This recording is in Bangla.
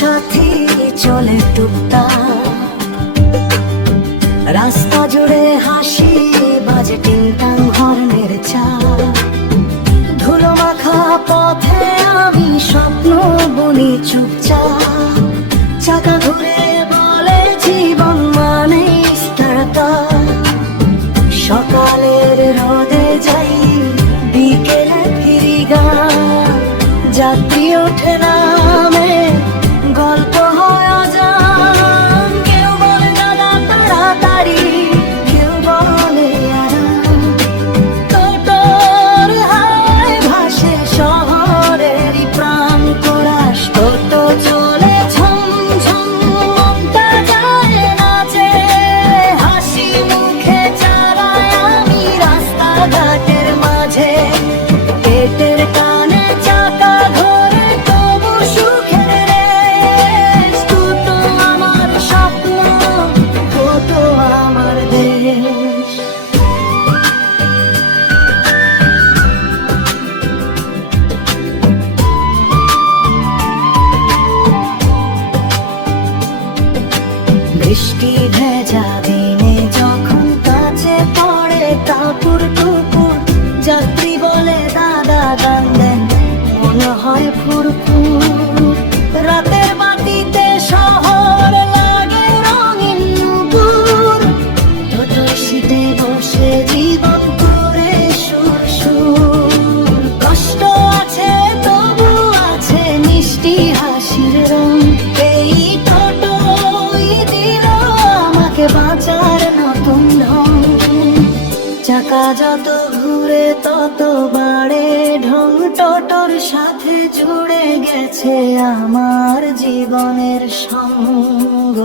সাথে চলে টুকটা রাস্তা জুড়ে হাসি বাজে টিংটাং হর্নের চা ধুলো মাখা পথে আমি স্বপ্ন বনি চুপচাপ। চাকা ঘুরে বলে জীবন মানে স্থিরতা সকালের রোদে যাই, বিকেলে ফিরি গা। যাত্রী ওঠে না বৃষ্টি ভেজা দিনে যখন কাছে পড়ে কাপুর টুকুর, যাত্রী বলে, দাদা, গান দেন। মনে হয় ফুরফুর চাকা যত ঘুরে তত বাড়ে। ঢং টটর সাথে জুড়ে গেছে আমার জীবনের সঙ্গ।